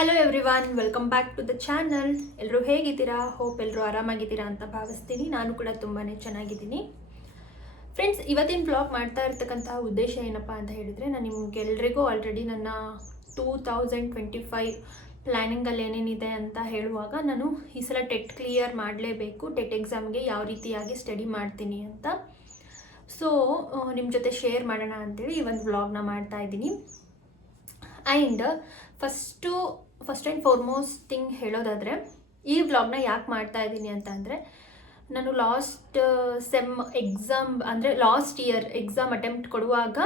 Hello every welcome back to the channel ಎಲ್ಲರೂ ಹೇಗಿದ್ದೀರಾ? Hope ಎಲ್ಲರೂ ಆರಾಮಾಗಿದ್ದೀರಾ ಅಂತ ಭಾವಿಸ್ತೀನಿ. ನಾನು ಕೂಡ ತುಂಬಾ ಚೆನ್ನಾಗಿದ್ದೀನಿ. ಫ್ರೆಂಡ್ಸ್ ಇವತ್ತಿನ ಬ್ಲಾಗ್ ಮಾಡ್ತಾ ಇರ್ತಕ್ಕಂತಹ ಉದ್ದೇಶ ಏನಪ್ಪ ಅಂತ ಹೇಳಿದರೆ, ನಾನು ನಿಮ್ಗೆಲ್ರಿಗೂ ಆಲ್ರೆಡಿ ನನ್ನ ಟೂ ತೌಸಂಡ್ ಟ್ವೆಂಟಿ ಫೈವ್ ಪ್ಲ್ಯಾನಿಂಗಲ್ಲಿ ಏನೇನಿದೆ ಅಂತ ಹೇಳುವಾಗ ನಾನು ಈ ಸಲ ಟೆಟ್ ಕ್ಲಿಯರ್ ಮಾಡಲೇಬೇಕು. ಟೆಟ್ ಎಕ್ಸಾಮ್ಗೆ ಯಾವ ರೀತಿಯಾಗಿ ಸ್ಟಡಿ ಮಾಡ್ತೀನಿ ಅಂತ. ಸೊ ನಿಮ್ಮ ಜೊತೆ ಶೇರ್ ಮಾಡೋಣ ಅಂತೇಳಿ ಈ ಒಂದು ಬ್ಲಾಗ್ನ ಮಾಡ್ತಾ ಇದ್ದೀನಿ. And first first and foremost thing ಹೇಳೋದಾದರೆ, ಈ ವ್ಲಾಗ್ನ ಯಾಕೆ ಮಾಡ್ತಾ ಇದ್ದೀನಿ ಅಂತ ಅಂದರೆ, ನಾನು ಲಾಸ್ಟ್ ಸೆಮ್ ಎಕ್ಸಾಮ್ ಅಂದರೆ ಲಾಸ್ಟ್ ಇಯರ್ ಎಕ್ಸಾಮ್ ಅಟೆಂಪ್ಟ್ ಕೊಡುವಾಗ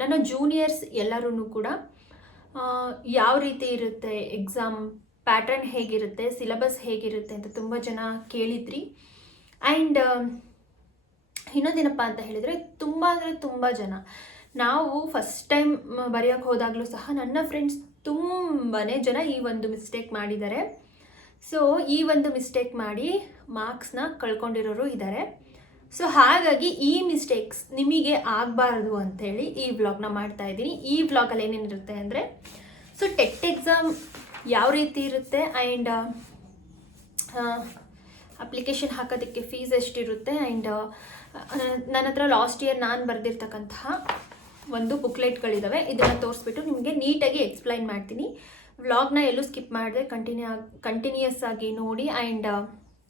ನನ್ನ ಜೂನಿಯರ್ಸ್ ಎಲ್ಲರೂ ಕೂಡ ಯಾವ ರೀತಿ ಇರುತ್ತೆ ಎಕ್ಸಾಮ್ ಪ್ಯಾಟರ್ನ್ ಹೇಗಿರುತ್ತೆ ಸಿಲೆಬಸ್ ಹೇಗಿರುತ್ತೆ ಅಂತ ತುಂಬ ಜನ ಕೇಳಿದ್ರಿ. ಆ್ಯಂಡ್ ಇನ್ನೊಂದೇನಪ್ಪ ಅಂತ ಹೇಳಿದರೆ, ತುಂಬ ಅಂದರೆ ತುಂಬ ಜನ. ನಾವು ಫಸ್ಟ್ ಟೈಮ್ ಬರೆಯೋಕ್ಕೆ ಹೋದಾಗಲೂ ಸಹ ನನ್ನ ಫ್ರೆಂಡ್ಸ್ ತುಂಬಾ ಜನ ಈ ಒಂದು ಮಿಸ್ಟೇಕ್ ಮಾಡಿದ್ದಾರೆ. ಸೊ ಈ ಒಂದು ಮಿಸ್ಟೇಕ್ ಮಾಡಿ ಮಾರ್ಕ್ಸ್ನ ಕಳ್ಕೊಂಡಿರೋರು ಇದ್ದಾರೆ ಸೊ ಹಾಗಾಗಿ ಈ ಮಿಸ್ಟೇಕ್ಸ್ ನಿಮಗೆ ಆಗಬಾರ್ದು ಅಂಥೇಳಿ ಈ ವ್ಲಾಗ್ನ ಮಾಡ್ತಾ ಇದ್ದೀನಿ. ಈ ವ್ಲಾಗಲ್ಲಿ ಏನೇನಿರುತ್ತೆ ಅಂದರೆ ಸೊ ಟೆಟ್ ಎಕ್ಸಾಮ್ ಯಾವ ರೀತಿ ಇರುತ್ತೆ ಆ್ಯಂಡ್ ಅಪ್ಲಿಕೇಶನ್ ಹಾಕೋದಕ್ಕೆ ಫೀಸ್ ಎಷ್ಟಿರುತ್ತೆ ಆ್ಯಂಡ್ ನನ್ನ ಹತ್ರ ಲಾಸ್ಟ್ ಇಯರ್ ನಾನು ಬರೆದಿರ್ತಕ್ಕಂತಹ ಒಂದು ಬುಕ್ಲೆಟ್ಗಳಿದ್ದಾವೆ ಇದನ್ನು ತೋರಿಸ್ಬಿಟ್ಟು ನಿಮಗೆ ನೀಟಾಗಿ ಎಕ್ಸ್ಪ್ಲೈನ್ ಮಾಡ್ತೀನಿ. ವ್ಲಾಗ್ನ ಎಲ್ಲೂ ಸ್ಕಿಪ್ ಮಾಡಿದೆ, ಕಂಟಿನ್ಯೂ ಕಂಟಿನ್ಯೂಯಸ್ ಆಗಿ ನೋಡಿ ಆ್ಯಂಡ್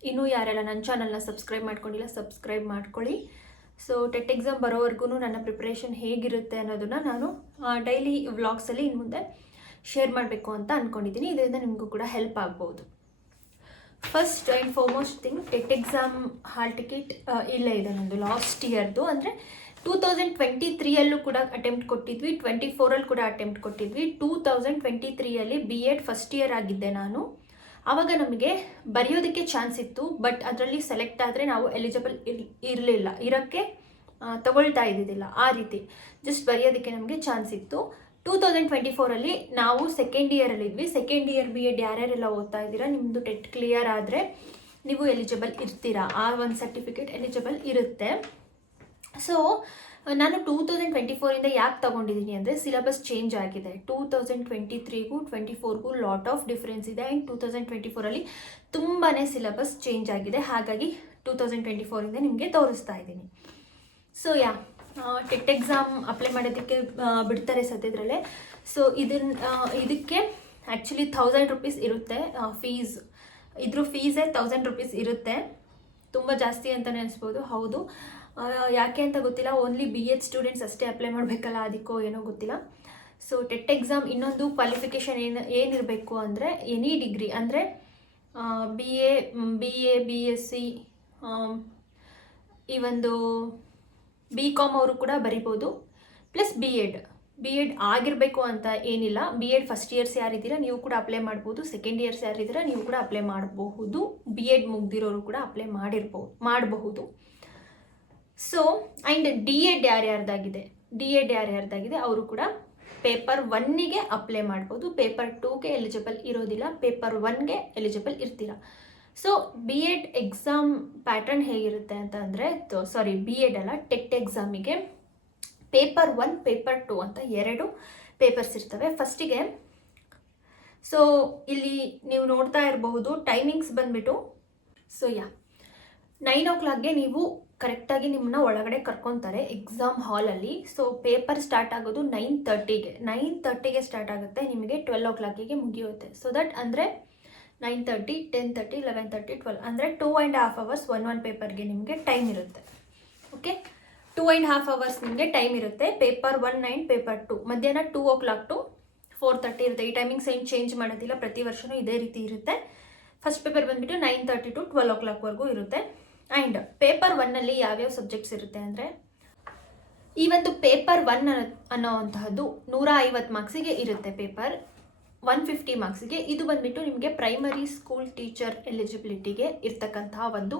ಇನ್ನೂ ಯಾರೆಲ್ಲ ನನ್ನ ಚಾನಲ್ನ ಸಬ್ಸ್ಕ್ರೈಬ್ ಮಾಡ್ಕೊಂಡಿಲ್ಲ, ಸಬ್ಸ್ಕ್ರೈಬ್ ಮಾಡ್ಕೊಳ್ಳಿ. ಸೊ ಟೆಟ್ ಎಕ್ಸಾಮ್ ಬರೋವರೆಗೂ ನನ್ನ ಪ್ರಿಪ್ರೇಷನ್ ಹೇಗಿರುತ್ತೆ ಅನ್ನೋದನ್ನು ನಾನು ಡೈಲಿ ವ್ಲಾಗ್ಸಲ್ಲಿ ಇನ್ನು ಮುಂದೆ ಶೇರ್ ಮಾಡಬೇಕು ಅಂತ ಅಂದ್ಕೊಂಡಿದ್ದೀನಿ ಇದರಿಂದ ನಿಮಗೂ ಕೂಡ ಹೆಲ್ಪ್ ಆಗ್ಬೋದು. First and foremost thing TET exam hall ticket ಇಲ್ಲೇ ಇದೆ ನಂದು ಲಾಸ್ಟ್ ಇಯರ್ದು. ಅಂದರೆ ಟೂ ತೌಸಂಡ್ ಟ್ವೆಂಟಿ ತ್ರೀಯಲ್ಲೂ ಕೂಡ ಅಟೆಂಪ್ಟ್ ಕೊಟ್ಟಿದ್ವಿ ಟ್ವೆಂಟಿ ಫೋರಲ್ಲಿ ಕೂಡ ಅಟೆಂಪ್ಟ್ ಕೊಟ್ಟಿದ್ವಿ. ಟೂ ತೌಸಂಡ್ ಟ್ವೆಂಟಿ ತ್ರೀಯಲ್ಲಿ ಬಿ ಎಡ್ ಫಸ್ಟ್ ಇಯರ್ ಆಗಿದ್ದೆ ನಾನು. ಆವಾಗ ನಮಗೆ ಬರೆಯೋದಕ್ಕೆ ಚಾನ್ಸ್ ಇತ್ತು ಬಟ್ ಅದರಲ್ಲಿ ಸೆಲೆಕ್ಟ್ ಆದರೆ ನಾವು ಎಲಿಜಿಬಲ್ ಇರ್, ಇರಲಿಲ್ಲ. ಇರೋಕ್ಕೆ ತಗೊಳ್ತಾ ಇದ್ದಿದ್ದಿಲ್ಲ. ಆ ರೀತಿ ಜಸ್ಟ್ ಬರೆಯೋದಕ್ಕೆ ನಮಗೆ ಚಾನ್ಸ್ ಇತ್ತು. ಟೂ ತೌಸಂಡ್ ಟ್ವೆಂಟಿ ಫೋರಲ್ಲಿ ನಾವು ಸೆಕೆಂಡ್ ಇಯರಲ್ಲಿ ಇದ್ವಿ. ಸೆಕೆಂಡ್ ಇಯರ್ ಬಿ ಎಡ್ ಯಾರ್ಯಾರೆಲ್ಲ ಓದ್ತಾ ಇದ್ದೀರಾ ನಿಮ್ಮದು ಟೆಟ್ ಕ್ಲಿಯರ್ ಆದರೆ ನೀವು ಎಲಿಜಿಬಲ್ ಇರ್ತೀರಾ. ಆ ಒಂದು ಸರ್ಟಿಫಿಕೇಟ್ ಎಲಿಜಿಬಲ್ ಇರುತ್ತೆ. ಸೊ ನಾನು ಟೂ ತೌಸಂಡ್ ಟ್ವೆಂಟಿ ಫೋರಿಂದ ಯಾಕೆ ತೊಗೊಂಡಿದ್ದೀನಿ ಅಂದರೆ ಸಿಲೆಬಸ್ ಚೇಂಜ್ ಆಗಿದೆ. ಟೂ ತೌಸಂಡ್ ಟ್ವೆಂಟಿ ತ್ರೀಗೂ ಟ್ವೆಂಟಿ ಫೋರ್ಗೂ ಲಾಟ್ ಆಫ್ ಡಿಫ್ರೆನ್ಸ್ ಇದೆ ಆ್ಯಂಡ್ ಟೂ ತೌಸಂಡ್ ಟ್ವೆಂಟಿ ಫೋರಲ್ಲಿ ತುಂಬಾ ಸಿಲೆಬಸ್ ಚೇಂಜ್ ಆಗಿದೆ. ಹಾಗಾಗಿ ಟೂ ತೌಸಂಡ್ ಟ್ವೆಂಟಿ ಫೋರಿಂದ ನಿಮಗೆ ತೋರಿಸ್ತಾ ಇದ್ದೀನಿ. So yeah TET exam apply ಮಾಡೋದಕ್ಕೆ ಬಿಡ್ತಾರೆ ಸದ್ಯದ್ರಲ್ಲೇ. ಸೊ ಇದನ್ನ ಇದಕ್ಕೆ ಆ್ಯಕ್ಚುಲಿ ಥೌಸಂಡ್ ರುಪೀಸ್ ಇರುತ್ತೆ ಫೀಸ್ ಇದ್ರ ಫೀಸೇ ತೌಸಂಡ್ ರುಪೀಸ್ ಇರುತ್ತೆ. ತುಂಬ ಜಾಸ್ತಿ ಅಂತಲೇ ಅನಿಸ್ಬೋದು ಹೌದು. ಯಾಕೆ ಅಂತ ಗೊತ್ತಿಲ್ಲ. ಓನ್ಲಿ ಬಿ ಎಡ್ ಸ್ಟೂಡೆಂಟ್ಸ್ ಅಷ್ಟೇ ಅಪ್ಲೈ ಮಾಡಬೇಕಲ್ಲ, ಅದಕ್ಕೋ ಏನೋ ಗೊತ್ತಿಲ್ಲ. ಸೊ ಟೆಟ್ ಎಕ್ಸಾಮ್ ಇನ್ನೊಂದು ಕ್ವಾಲಿಫಿಕೇಷನ್ ಏನು, ಏನಿರಬೇಕು ಅಂದರೆ ಎನಿ ಡಿಗ್ರಿ ಅಂದರೆ B A B A B S C ಈ ಒಂದು ಬಿ ಕಾಮ್ ಅವರು ಕೂಡ ಬರಿಬೋದು. Plus B Ed B Ed ಆಗಿರಬೇಕು ಅಂತ ಏನಿಲ್ಲ. ಬಿ ಎಡ್ ಫಸ್ಟ್ ಇಯರ್ಸ್ ಯಾರಿದ್ದೀರಾ ನೀವು ಕೂಡ ಅಪ್ಲೈ ಮಾಡ್ಬೋದು. ಸೆಕೆಂಡ್ ಇಯರ್ಸ್ ಯಾರಿದ್ದೀರಾ ನೀವು ಕೂಡ ಅಪ್ಲೈ ಮಾಡಬಹುದು. ಬಿ ಎಡ್ ಮುಗ್ದಿರೋರು ಕೂಡ ಅಪ್ಲೈ ಮಾಡಿರ್ಬೋದು ಮಾಡಬಹುದು. ಸೊ ಆ್ಯಂಡ್ ಡಿ ಎಡ್ ಯಾರ್ಯಾರ್ದಾಗಿದೆ ಡಿ ಎಡ್ ಯಾರ್ಯಾರ್ದಾಗಿದೆ ಅವರು ಕೂಡ ಪೇಪರ್ ಒನ್ನಿಗೆ ಅಪ್ಲೈ ಮಾಡ್ಬೋದು. ಪೇಪರ್ ಟೂಗೆ ಎಲಿಜಿಬಲ್ ಇರೋದಿಲ್ಲ. ಪೇಪರ್ ಒನ್ಗೆ ಎಲಿಜಿಬಲ್ ಇರ್ತೀರ? So B Ed exam pattern ಹೇಗಿರುತ್ತೆ ಅಂತ ಅಂದರೆ ಸಾರಿ ಬಿ ಎಡ್ ಅಲ್ಲ ಟೆಟ್ ಎಕ್ಸಾಮಿಗೆ ಪೇಪರ್ ಒನ್ ಪೇಪರ್ ಟು ಅಂತ ಎರಡು ಪೇಪರ್ಸ್ ಇರ್ತವೆ. ಫಸ್ಟಿಗೆ ಸೊ ಇಲ್ಲಿ ನೀವು ನೋಡ್ತಾ ಇರಬಹುದು ಟೈಮಿಂಗ್ಸ್ ಬಂದ್ಬಿಟ್ಟು ಸೊ ಯಾ ನೈನ್ ಓ ಕ್ಲಾಕ್ಗೆ ನೀವು ಕರೆಕ್ಟಾಗಿ ನಿಮ್ಮನ್ನ ಒಳಗಡೆ ಕರ್ಕೊತಾರೆ ಎಕ್ಸಾಮ್ ಹಾಲಲ್ಲಿ ಸೊ ಪೇಪರ್ ಸ್ಟಾರ್ಟ್ ಆಗೋದು ನೈನ್ ತರ್ಟಿಗೆ ನೈನ್ ತರ್ಟಿಗೆ ಸ್ಟಾರ್ಟ್ ಆಗುತ್ತೆ, ನಿಮಗೆ ಟ್ವೆಲ್ ಓ ಕ್ಲಾಕಿಗೆ ಮುಗಿಯುತ್ತೆ. ಸೊ ದಟ್ ಅಂದರೆ nine thirty ten thirty eleven thirty twelve ಅಂದರೆ two and half hours one one ಪೇಪರ್ಗೆ ನಿಮಗೆ ಟೈಮ್ ಇರುತ್ತೆ. Okay two and half hours ನಿಮಗೆ ಟೈಮ್ ಇರುತ್ತೆ. Paper one nine paper two ಮಧ್ಯಾಹ್ನ two o'clock to four thirty ಇರುತ್ತೆ. ಈ ಟೈಮಿಂಗ್ಸ್ ಏನು ಚೇಂಜ್ ಮಾಡೋದಿಲ್ಲ, ಪ್ರತಿ ವರ್ಷವೂ ಇದೇ ರೀತಿ ಇರುತ್ತೆ. ಫಸ್ಟ್ ಪೇಪರ್ ಬಂದುಬಿಟ್ಟು ನೈನ್ ತರ್ಟಿ ಟು ಟ್ವೆಲ್ ಓ ಕ್ಲಾಕ್ವರೆಗೂ ಇರುತ್ತೆ. ಆ್ಯಂಡ್ ಪೇಪರ್ ಒನ್ನಲ್ಲಿ ಯಾವ್ಯಾವ ಸಬ್ಜೆಕ್ಟ್ಸ್ ಇರುತ್ತೆ ಅಂದರೆ, ಈ ಒಂದು ಪೇಪರ್ ಒನ್ ಅನ್ನೋವಂತಹದ್ದು ನೂರ ಐವತ್ತು ಮಾರ್ಕ್ಸಿಗೆ ಇರುತ್ತೆ ಪೇಪರ್ ಒನ್ ಫಿಫ್ಟಿ ಮಾರ್ಕ್ಸಿಗೆ ಇದು ಬಂದ್ಬಿಟ್ಟು ನಿಮಗೆ ಪ್ರೈಮರಿ ಸ್ಕೂಲ್ ಟೀಚರ್ ಎಲಿಜಿಬಿಲಿಟಿಗೆ ಇರ್ತಕ್ಕಂತಹ ಒಂದು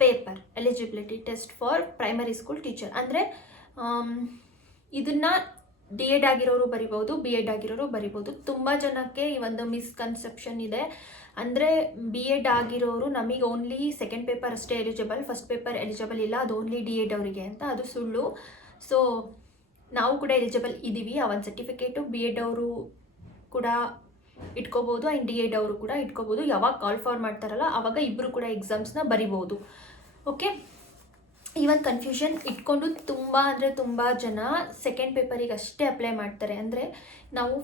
paper eligibility test for primary school teacher ಅಂದರೆ ಇದನ್ನು ಡಿ ಎಡ್ ಆಗಿರೋರು ಬರಿಬೋದು ಬಿ ಎಡ್ ಆಗಿರೋರು ಬರಿಬೋದು. ತುಂಬ ಜನಕ್ಕೆ ಈ ಒಂದು ಮಿಸ್ಕನ್ಸೆಪ್ಷನ್ ಇದೆ. ಅಂದರೆ ಬಿ ಎಡ್ ಆಗಿರೋರು ನಮಗೆ ಓನ್ಲಿ ಸೆಕೆಂಡ್ ಪೇಪರ್ ಅಷ್ಟೇ ಎಲಿಜಿಬಲ್ ಫಸ್ಟ್ ಪೇಪರ್ ಎಲಿಜಿಬಲ್ ಇಲ್ಲ, ಅದು ಓನ್ಲಿ ಡಿ ಎಡ್ ಅವರಿಗೆ ಅಂತ, ಅದು ಸುಳ್ಳು. ಸೊ ನಾವು ಕೂಡ ಎಲಿಜಿಬಲ್ ಇದ್ದೀವಿ ಆ ಒಂದು ಸರ್ಟಿಫಿಕೇಟು ಬಿ ಎಡ್ ಅವರು ಕೂಡ ಇಟ್ಕೋಬೋದು ಆ್ಯಂಡ್ ಡಿ ಎಡ್ ಅವರು ಕೂಡ ಇಟ್ಕೋಬೋದು. ಯಾವಾಗ ಕಾಲ್ ಫಾರ್ ಮಾಡ್ತಾರಲ್ಲ ಆವಾಗ ಇಬ್ಬರು ಕೂಡ ಎಕ್ಸಾಮ್ಸ್ನ ಬರಿಬೋದು. ಓಕೆ ಈ ಒಂದು ಕನ್ಫ್ಯೂಷನ್ ಇಟ್ಕೊಂಡು ತುಂಬ ಅಂದರೆ ತುಂಬ ಜನ ಸೆಕೆಂಡ್ ಪೇಪರಿಗೆ ಅಷ್ಟೇ ಅಪ್ಲೈ ಮಾಡ್ತಾರೆ. ಅಂದರೆ ನಾವು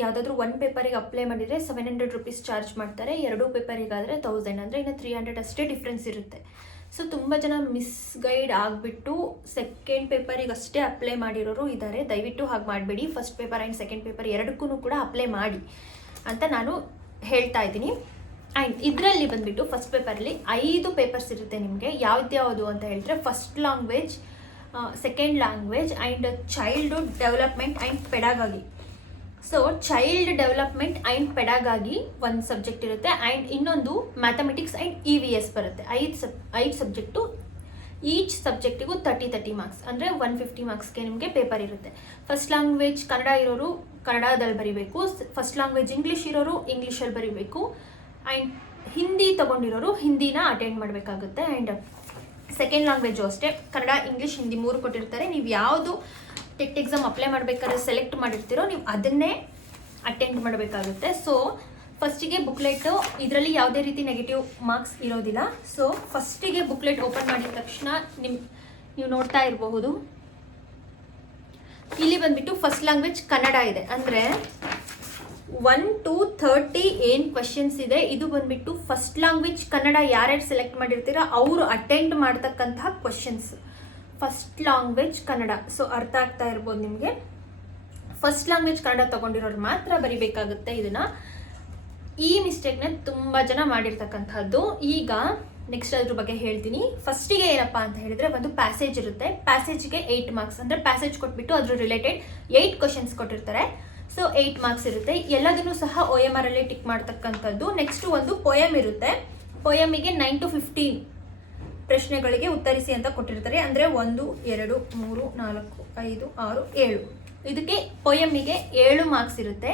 ಯಾವುದಾದ್ರೂ ಒನ್ ಪೇಪರಿಗೆ ಅಪ್ಲೈ ಮಾಡಿದರೆ ಸೆವೆನ್ ಹಂಡ್ರೆಡ್ ರುಪೀಸ್ ಚಾರ್ಜ್ ಮಾಡ್ತಾರೆ. ಎರಡು ಪೇಪರಿಗಾದರೆ ತೌಸಂಡ್ ಅಂದರೆ ಇನ್ನು ತ್ರೀ ಹಂಡ್ರೆಡ್ ಅಷ್ಟೇ ಡಿಫ್ರೆನ್ಸ್ ಇರುತ್ತೆ. ಸೊ ತುಂಬ ಜನ ಮಿಸ್ಗೈಡ್ ಆಗಿಬಿಟ್ಟು ಸೆಕೆಂಡ್ ಪೇಪರಿಗೆ ಅಷ್ಟೇ ಅಪ್ಲೈ ಮಾಡಿರೋರು ಇದ್ದಾರೆ ದಯವಿಟ್ಟು ಹಾಗೆ ಮಾಡಬೇಡಿ. First paper and second paper ಎರಡಕ್ಕೂ ಕೂಡ ಅಪ್ಲೈ ಮಾಡಿ ಅಂತ ನಾನು ಹೇಳ್ತಾ ಇದ್ದೀನಿ. ಆ್ಯಂಡ್ ಇದರಲ್ಲಿ ಬಂದುಬಿಟ್ಟು ಫಸ್ಟ್ ಪೇಪರಲ್ಲಿ ಐದು ಪೇಪರ್ಸ್ ಇರುತ್ತೆ ನಿಮಗೆ, ಯಾವ್ದ್ಯಾವುದು ಅಂತ ಹೇಳಿದ್ರೆ first language second language and childhood development and pedagogy so child development and pedagogy ಒಂದು ಸಬ್ಜೆಕ್ಟ್ ಇರುತ್ತೆ ಆ್ಯಂಡ್ ಇನ್ನೊಂದು mathematics and E V S ಬರುತ್ತೆ. ಐದು ಸಬ್ ಐದು ಸಬ್ಜೆಕ್ಟು ಈಚ್ ಸಬ್ಜೆಕ್ಟಿಗೂ ತರ್ಟಿ ತರ್ಟಿ ಮಾರ್ಕ್ಸ್ ಅಂದರೆ ಒನ್ ಫಿಫ್ಟಿ ಮಾರ್ಕ್ಸ್ಗೆ ನಿಮಗೆ ಪೇಪರ್ ಇರುತ್ತೆ. ಫಸ್ಟ್ ಲ್ಯಾಂಗ್ವೇಜ್ ಕನ್ನಡ ಇರೋರು ಕನ್ನಡದಲ್ಲಿ ಬರೀಬೇಕು ಫಸ್ಟ್ ಲ್ಯಾಂಗ್ವೇಜ್ ಇಂಗ್ಲೀಷ್ ಇರೋರು ಇಂಗ್ಲೀಷಲ್ಲಿ ಬರೀಬೇಕು ಆ್ಯಂಡ್ ಹಿಂದಿ ತೊಗೊಂಡಿರೋರು ಹಿಂದಿನ ಅಟೆಂಡ್ ಮಾಡಬೇಕಾಗುತ್ತೆ ಆ್ಯಂಡ್ ಸೆಕೆಂಡ್ ಲ್ಯಾಂಗ್ವೇಜು ಅಷ್ಟೇ. ಕನ್ನಡ ಇಂಗ್ಲೀಷ್ ಹಿಂದಿ ಮೂರು ಕೊಟ್ಟಿರ್ತಾರೆ. ನೀವು ಯಾವುದು ಟೆಟ್ ಎಕ್ಸಾಮ್ ಅಪ್ಲೈ ಮಾಡಬೇಕಾದ್ರೆ ಸೆಲೆಕ್ಟ್ ಮಾಡಿರ್ತೀರೋ ನೀವು ಅದನ್ನೇ ಅಟೆಂಡ್ ಮಾಡಬೇಕಾಗುತ್ತೆ. ಸೊ ಫಸ್ಟಿಗೆ ಬುಕ್ಲೆಟು ಇದರಲ್ಲಿ ಯಾವುದೇ ರೀತಿ ನೆಗೆಟಿವ್ ಮಾರ್ಕ್ಸ್ ಇರೋದಿಲ್ಲ. ಸೊ ಫಸ್ಟಿಗೆ ಬುಕ್ಲೆಟ್ ಓಪನ್ ಮಾಡಿದ ತಕ್ಷಣ ನಿಮ್, ನೀವು ನೋಡ್ತಾ ಇರಬಹುದು. ಇಲ್ಲಿ ಬಂದ್ಬಿಟ್ಟು ಫಸ್ಟ್ ಲ್ಯಾಂಗ್ವೇಜ್ ಕನ್ನಡ ಇದೆ. ಅಂದರೆ ಒನ್ ಟು ಥರ್ಟಿ ಏನು ಕ್ವಶನ್ಸ್ ಇದೆ, ಇದು ಬಂದ್ಬಿಟ್ಟು ಫಸ್ಟ್ ಲ್ಯಾಂಗ್ವೇಜ್ ಕನ್ನಡ ಯಾರ್ಯಾರು ಸೆಲೆಕ್ಟ್ ಮಾಡಿರ್ತೀರೋ, ಅವರು ಅಟೆಂಡ್ ಮಾಡ್ತಕ್ಕಂತಹ questions first language Kannada. So ಅರ್ಥ ಆಗ್ತಾ ಇರ್ಬೋದು ನಿಮಗೆ? ಫಸ್ಟ್ ಲ್ಯಾಂಗ್ವೇಜ್ ಕನ್ನಡ ತಗೊಂಡಿರೋರು ಮಾತ್ರ ಬರಿಬೇಕಾಗುತ್ತೆ ಇದನ್ನ. ಈ ಮಿಸ್ಟೇಕ್ನ ತುಂಬ ಜನ ಮಾಡಿರ್ತಕ್ಕಂಥದ್ದು. ಈಗ ನೆಕ್ಸ್ಟ್ ಅದ್ರ ಬಗ್ಗೆ ಹೇಳ್ತೀನಿ. ಫಸ್ಟಿಗೆ ಏನಪ್ಪ ಅಂತ ಹೇಳಿದ್ರೆ, ಒಂದು ಪ್ಯಾಸೇಜ್ ಇರುತ್ತೆ. ಪ್ಯಾಸೇಜ್ಗೆ ಏಯ್ಟ್ ಮಾರ್ಕ್ಸ್ ಅಂದರೆ ಪ್ಯಾಸೇಜ್ ಕೊಟ್ಬಿಟ್ಟು ಅದ್ರ ರಿಲೇಟೆಡ್ ಏಯ್ಟ್ ಕ್ವಶನ್ಸ್ ಕೊಟ್ಟಿರ್ತಾರೆ. ಸೊ ಏಯ್ಟ್ ಮಾರ್ಕ್ಸ್ ಇರುತ್ತೆ. ಎಲ್ಲದನ್ನು ಸಹ ಒ ಎಂ ಆರ್ ಅಲ್ಲಿ ಟಿಕ್ ಮಾಡ್ತಕ್ಕಂಥದ್ದು. ನೆಕ್ಸ್ಟ್ ಒಂದು ಪೊಯಮ್ ಇರುತ್ತೆ. ಪೊಯಮಿಗೆ ನೈನ್ ಟು ಫಿಫ್ಟೀನ್ ಪ್ರಶ್ನೆಗಳಿಗೆ ಉತ್ತರಿಸಿ ಅಂತ ಕೊಟ್ಟಿರ್ತಾರೆ. ಅಂದರೆ ಒಂದು, ಎರಡು, ಮೂರು, ನಾಲ್ಕು, ಐದು, ಆರು, ಏಳು. ಇದಕ್ಕೆ ಪೊಯಮಿಗೆ ಏಳು ಮಾರ್ಕ್ಸ್ ಇರುತ್ತೆ.